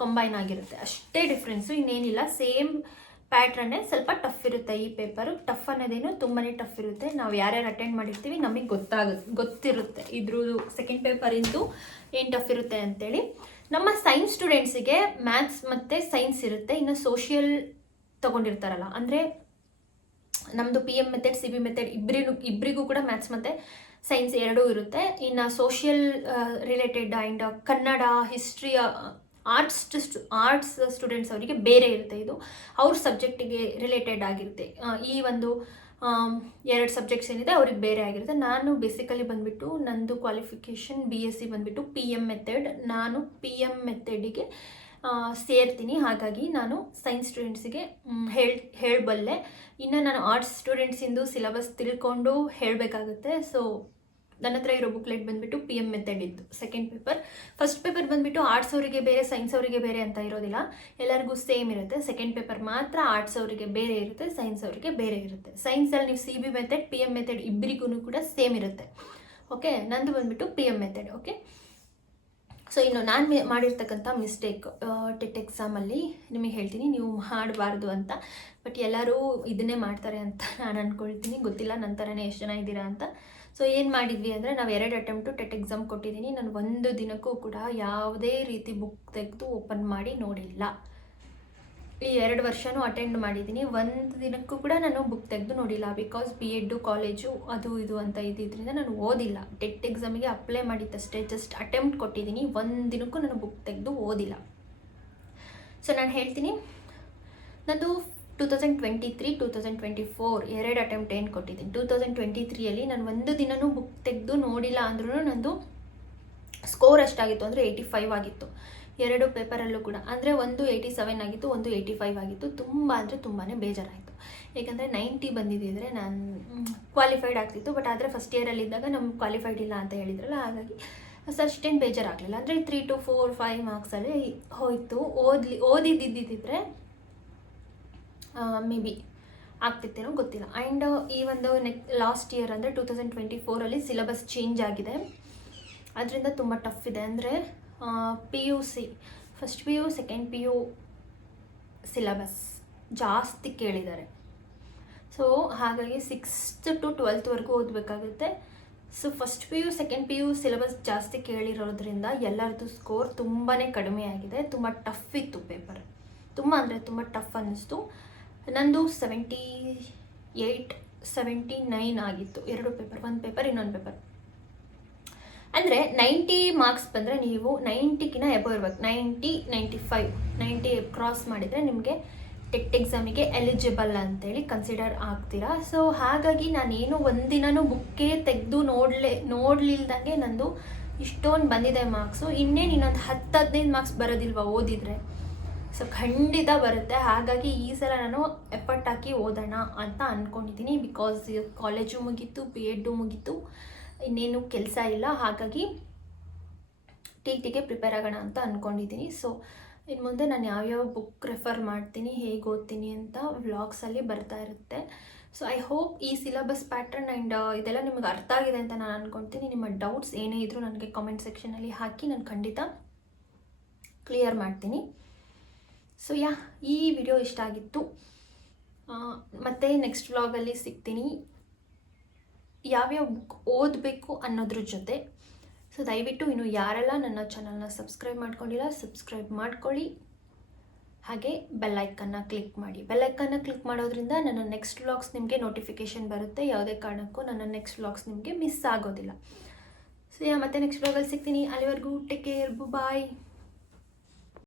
ಕಂಬೈನ್ ಆಗಿರುತ್ತೆ. ಅಷ್ಟೇ ಡಿಫ್ರೆನ್ಸು ಇನ್ನೇನಿಲ್ಲ. ಸೇಮ್ ಪ್ಯಾಟ್ರನ್ನೇ ಸ್ವಲ್ಪ ಟಫ್ ಇರುತ್ತೆ ಈ ಪೇಪರು ಟಫ್ ಅನ್ನೋದೇನು ತುಂಬಾ ಟಫ್ ಇರುತ್ತೆ. ನಾವು ಯಾರ್ಯಾರು ಅಟೆಂಡ್ ಮಾಡಿರ್ತೀವಿ, ನಮಗೆ ಗೊತ್ತಾಗುತ್ತೆ ಗೊತ್ತಿರುತ್ತೆ. ಇದ್ರದ್ದು ಸೆಕೆಂಡ್ ಪೇಪರಿಂದು ಏನು ಟಫ್ ಇರುತ್ತೆ ಅಂತೇಳಿ. ನಮ್ಮ ಸೈನ್ಸ್ ಸ್ಟೂಡೆಂಟ್ಸಿಗೆ ಮ್ಯಾಥ್ಸ್ ಮತ್ತು ಸೈನ್ಸ್ ಇರುತ್ತೆ, ಇನ್ನು ಸೋಷಿಯಲ್ ತಗೊಂಡಿರ್ತಾರಲ್ಲ. ಅಂದರೆ ನಮ್ಮದು P M method C B method ಇಬ್ಬರಿಗೂ ಇಬ್ಬರಿಗೂ ಕೂಡ ಮ್ಯಾಥ್ಸ್ ಮತ್ತು ಸೈನ್ಸ್ ಎರಡೂ ಇರುತ್ತೆ. ಇನ್ನು social related and Kannada history arts arts students ಅವರಿಗೆ ಬೇರೆ ಇರುತ್ತೆ ಇದು. ಅವ್ರ ಸಬ್ಜೆಕ್ಟಿಗೆ ರಿಲೇಟೆಡ್ ಆಗಿರುತ್ತೆ. ಈ ಒಂದು ಎರಡು ಸಬ್ಜೆಕ್ಟ್ಸ್ ಏನಿದೆ, ಅವ್ರಿಗೆ ಬೇರೆ ಆಗಿರುತ್ತೆ. ನಾನು ಬೇಸಿಕಲಿ ಬಂದುಬಿಟ್ಟು ನಂದು ಕ್ವಾಲಿಫಿಕೇಷನ್ ಬಿ ಎಸ್ ಸಿ ಬಂದುಬಿಟ್ಟು ಪಿ ಎಂ ಮೆಥಡ್ ನಾನು ಪಿ ಎಂ ಮೆಥಡಿಗೆ ಸೇರ್ತೀನಿ. ಹಾಗಾಗಿ ನಾನು ಸೈನ್ಸ್ ಸ್ಟೂಡೆಂಟ್ಸಿಗೆ ಹೇಳಿ, ಹೇಳಬಲ್ಲೆ. ಇನ್ನು ನಾನು ಆರ್ಟ್ಸ್ ಸ್ಟೂಡೆಂಟ್ಸಿಂದು ಸಿಲೆಬಸ್ ತಿಳ್ಕೊಂಡು ಹೇಳಬೇಕಾಗುತ್ತೆ. ಸೊ ನನ್ನ ಹತ್ರ ಇರೋ ಬುಕ್ಲೆಟ್ ಬಂದುಬಿಟ್ಟು ಪಿ ಎಂ ಮೆಥಡ್ ಇತ್ತು. ಸೆಕೆಂಡ್ ಪೇಪರ್ ಫಸ್ಟ್ ಪೇಪರ್ ಬಂದ್ಬಿಟ್ಟು ಆರ್ಟ್ಸ್ ಅವರಿಗೆ ಬೇರೆ ಸೈನ್ಸ್ ಅವರಿಗೆ ಬೇರೆ ಅಂತ ಇರೋದಿಲ್ಲ. ಎಲ್ಲರಿಗೂ ಸೇಮ್ ಇರುತ್ತೆ. ಸೆಕೆಂಡ್ ಪೇಪರ್ ಮಾತ್ರ ಆರ್ಟ್ಸ್ ಅವರಿಗೆ ಬೇರೆ ಇರುತ್ತೆ ಸೈನ್ಸ್ ಅವರಿಗೆ ಬೇರೆ ಇರುತ್ತೆ. ಸೈನ್ಸಲ್ಲಿ ನೀವು C B method P M method ಇಬ್ಬರಿಗೂ ಕೂಡ ಸೇಮ್ ಇರುತ್ತೆ. ಓಕೆ ನಂದು ಬಂದ್ಬಿಟ್ಟು P M method okay so ಇನ್ನು ನಾನು ಮಾಡಿರ್ತಕ್ಕಂಥ ಮಿಸ್ಟೇಕ್ ಟೆಟ್ ಎಕ್ಸಾಮಲ್ಲಿ ನಿಮಗೆ ಹೇಳ್ತೀನಿ. ನೀವು ಮಾಡಬಾರ್ದು ಅಂತ. ಬಟ್ ಎಲ್ಲರೂ ಇದನ್ನೇ ಮಾಡ್ತಾರೆ ಅಂತ ನಾನು ಅಂದ್ಕೊಳ್ತೀನಿ ಗೊತ್ತಿಲ್ಲ ನನ್ನ ಥರನೇ ಎಷ್ಟು ಜನ ಇದ್ದೀರಾ ಅಂತ. ಸೊ ಏನು ಮಾಡಿದ್ವಿ ಅಂದರೆ ನಾವು ಎರಡು ಅಟೆಂಪ್ಟು ಟೆಟ್ ಎಕ್ಸಾಮ್ ಕೊಟ್ಟಿದ್ದೀನಿ ನಾನು ಒಂದು ದಿನಕ್ಕೂ ಕೂಡ ಯಾವುದೇ ರೀತಿ ಬುಕ್ ತೆಗೆದು ಓಪನ್ ಮಾಡಿ ನೋಡಿಲ್ಲ. ಈ ಎರಡು ವರ್ಷನೂ ಅಟೆಂಡ್ ಮಾಡಿದ್ದೀನಿ ಒಂದು ದಿನಕ್ಕೂ ಕೂಡ ನಾನು ಬುಕ್ ತೆಗೆದು ನೋಡಿಲ್ಲ. ಬಿಕಾಸ್ ಬಿ ಎಡ್ಡು ಕಾಲೇಜು ಅದು ಇದು ಅಂತ ಇದ್ದಿದ್ದರಿಂದ ನಾನು ಓದಿಲ್ಲ. ಟೆಟ್ ಎಕ್ಸಾಮಿಗೆ ಅಪ್ಲೈ ಮಾಡಿದ್ದಷ್ಟೇ ಜಸ್ಟ್ ಅಟೆಂಪ್ಟ್ ಕೊಟ್ಟಿದ್ದೀನಿ ಒಂದು ದಿನಕ್ಕೂ ನಾನು ಬುಕ್ ತೆಗೆದು ಓದಿಲ್ಲ. ಸೊ ನಾನು ಹೇಳ್ತೀನಿ. ನಂದು two thousand twenty three two thousand twenty four ಎರಡು ಅಟೆಂಪ್ಟ್ ಏನು ಕೊಟ್ಟಿದ್ದೀನಿ? ಟೂ ತೌಸಂಡ್ ಟ್ವೆಂಟಿ ತ್ರೀಯಲ್ಲಿ ನಾನು ಒಂದು ದಿನವೂ ಬುಕ್ ತೆಗೆದು ನೋಡಿಲ್ಲ ಅಂದ್ರೂ ನಂದು ಸ್ಕೋರ್ ಎಷ್ಟಾಗಿತ್ತು ಅಂದರೆ ಏಯ್ಟಿ ಫೈವ್ ಆಗಿತ್ತು. ಎರಡು ಪೇಪರಲ್ಲೂ ಕೂಡ. ಅಂದರೆ ಒಂದು ಏಯ್ಟಿ ಸೆವೆನ್ ಆಗಿತ್ತು, ಒಂದು ಏಯ್ಟಿ ಫೈವ್ ಆಗಿತ್ತು. ತುಂಬ ಅಂದರೆ ತುಂಬಾ ಬೇಜಾರಾಯಿತು. ಏಕೆಂದರೆ ನೈಂಟಿ ಬಂದಿದ್ದಿದ್ರೆ ನಾನು ಕ್ವಾಲಿಫೈಡ್ ಆಗ್ತಿತ್ತು ಬಟ್ ಆದರೆ ಫಸ್ಟ್ ಇಯರಲ್ಲಿದ್ದಾಗ ನಮ್ಗೆ ಕ್ವಾಲಿಫೈಡ್ ಇಲ್ಲ ಅಂತ ಹೇಳಿದ್ರಲ್ಲ, ಹಾಗಾಗಿ ಅಷ್ಟೇನು ಬೇಜಾರಾಗಲಿಲ್ಲ. ಅಂದರೆ ತ್ರೀ ಟು ಫೋರ್ ಫೈವ್ ಮಾರ್ಕ್ಸಲ್ಲಿ ಹೋಯಿತು. ಓದ್ಲಿ ಓದಿದ್ದಿದ್ದಿದ್ರೆ ಮೇ ಬಿ ಆಗ್ತಿತ್ತೇನೋ ಗೊತ್ತಿಲ್ಲ. ಆ್ಯಂಡ್ ಈ ಒಂದು ನೆಕ್ ಲಾಸ್ಟ್ ಇಯರ್ ಅಂದರೆ two thousand twenty ಫೋರಲ್ಲಿ syllabus change ಆಗಿದೆ. ಅದರಿಂದ ತುಂಬ ಟಫ್ ಇದೆ ಅಂದರೆ P U C first P U second P U syllabus ಜಾಸ್ತಿ ಕೇಳಿದ್ದಾರೆ. ಸೊ ಹಾಗಾಗಿ sixth to ಟ್ವೆಲ್ತ್ವರೆಗೂ ಓದಬೇಕಾಗುತ್ತೆ. So first P U second P U syllabus ಜಾಸ್ತಿ ಕೇಳಿರೋದ್ರಿಂದ ಎಲ್ಲರದ್ದು ಸ್ಕೋರ್ ತುಂಬಾ ಕಡಿಮೆ ಆಗಿದೆ. ತುಂಬ ಟಫ್ ಇತ್ತು ಪೇಪರ್ ತುಂಬ ಅಂದರೆ ತುಂಬ ಟಫ್ ಅನ್ನಿಸ್ತು. ನಂದು ಸೆವೆಂಟಿ ಏಯ್ಟ್ ಸೆವೆಂಟಿ ನೈನ್ ಆಗಿತ್ತು. ಎರಡು ಪೇಪರ್ ಒಂದು ಪೇಪರ್ ಇನ್ನೊಂದು ಪೇಪರ್ ಅಂದರೆ ನೈಂಟಿ ಮಾರ್ಕ್ಸ್ ಬಂದರೆ ನೀವು ನೈಂಟಿಗಿನ ಎಬೋ ಇರ್ಬೇಕು. Ninety ninety five ninety cross ಮಾಡಿದರೆ ನಿಮಗೆ ಟೆಟ್ ಎಕ್ಸಾಮಿಗೆ ಎಲಿಜಿಬಲ್ ಅಂತೇಳಿ ಕನ್ಸಿಡರ್ ಆಗ್ತೀರಾ? ಸೊ ಹಾಗಾಗಿ ನಾನೇನು ಒಂದಿನನೂ ಬುಕ್ಕೇ ತೆಗೆದು ನೋಡಲೇ, ನೋಡಲಿಲ್ದಂಗೆ ನಂದು ಇಷ್ಟೊಂದು ಬಂದಿದೆ ಮಾರ್ಕ್ಸು ಇನ್ನೇನು ಇನ್ನೊಂದು ಹತ್ತು ಹದಿನೈದು ಮಾರ್ಕ್ಸ್ ಬರೋದಿಲ್ವಾ ಓದಿದರೆ? ಸೊ ಖಂಡಿತ ಬರುತ್ತೆ. ಹಾಗಾಗಿ ಈ ಸಲ ನಾನು ಎಫರ್ಟ್ ಹಾಕಿ ಓದೋಣ ಅಂತ ಅಂದ್ಕೊಂಡಿದ್ದೀನಿ ಬಿಕಾಸ್ ಕಾಲೇಜು ಮುಗೀತು ಬಿ ಎಡ್ಡು ಮುಗೀತು, ಇನ್ನೇನು ಕೆಲಸ ಇಲ್ಲ. ಹಾಗಾಗಿ ಟಿ ಟಿಗೆ ಪ್ರಿಪೇರ್ ಆಗೋಣ ಅಂತ ಅಂದ್ಕೊಂಡಿದ್ದೀನಿ ಸೊ ಇನ್ನು ಮುಂದೆ ನಾನು ಯಾವ್ಯಾವ ಬುಕ್ ರೆಫರ್ ಮಾಡ್ತೀನಿ, ಹೇಗೆ ಓದ್ತೀನಿ ಅಂತ ವ್ಲಾಗ್ಸಲ್ಲಿ ಬರ್ತಾ ಇರುತ್ತೆ. ಸೊ ಐ ಹೋಪ್ ಈ ಸಿಲೆಬಸ್ ಪ್ಯಾಟರ್ನ್ ಆ್ಯಂಡ್ ಇದೆಲ್ಲ ನಿಮಗೆ ಅರ್ಥ ಆಗಿದೆ ಅಂತ ನಾನು ಅಂದ್ಕೊಳ್ತೀನಿ ನಿಮ್ಮ ಡೌಟ್ಸ್ ಏನೇ ಇದ್ದರೂ ನನಗೆ ಕಾಮೆಂಟ್ ಸೆಕ್ಷನಲ್ಲಿ ಹಾಕಿ, ನಾನು ಖಂಡಿತ ಕ್ಲಿಯರ್ ಮಾಡ್ತೀನಿ. ಸೊ ಯಾ ಈ ವಿಡಿಯೋ ಇಷ್ಟ ಆಗಿತ್ತು. ಮತ್ತೆ ನೆಕ್ಸ್ಟ್ ವ್ಲಾಗಲ್ಲಿ ಸಿಗ್ತೀನಿ. ಯಾವ್ಯಾವ ಬುಕ್ ಓದಬೇಕು ಅನ್ನೋದ್ರ ಜೊತೆ. ಸೊ ದಯವಿಟ್ಟು ಇನ್ನು ಯಾರೆಲ್ಲ ನನ್ನ ಚಾನಲ್ನ ಸಬ್ಸ್ಕ್ರೈಬ್ ಮಾಡ್ಕೊಂಡಿಲ್ಲ ಸಬ್ಸ್ಕ್ರೈಬ್ ಮಾಡ್ಕೊಳ್ಳಿ. ಹಾಗೆ ಬೆಲ್ಲೈಕನ್ನ ಕ್ಲಿಕ್ ಮಾಡಿ. ಬೆಲ್ಲೈಕನ್ನ ಕ್ಲಿಕ್ ಮಾಡೋದ್ರಿಂದ ನನ್ನ ನೆಕ್ಸ್ಟ್ ವ್ಲಾಗ್ಸ್ ನಿಮಗೆ ನೋಟಿಫಿಕೇಷನ್ ಬರುತ್ತೆ. ಯಾವುದೇ ಕಾರಣಕ್ಕೂ ನನ್ನ ನೆಕ್ಸ್ಟ್ ವ್ಲಾಗ್ಸ್ ನಿಮಗೆ ಮಿಸ್ ಆಗೋದಿಲ್ಲ. ಸೊ ಯಾ ಮತ್ತೆ ನೆಕ್ಸ್ಟ್ ವ್ಲಾಗಲ್ಲಿ ಸಿಗ್ತೀನಿ. ಅಲ್ಲಿವರೆಗೂ ಟೇಕ್ ಕೇರ್ ಬಾಯ್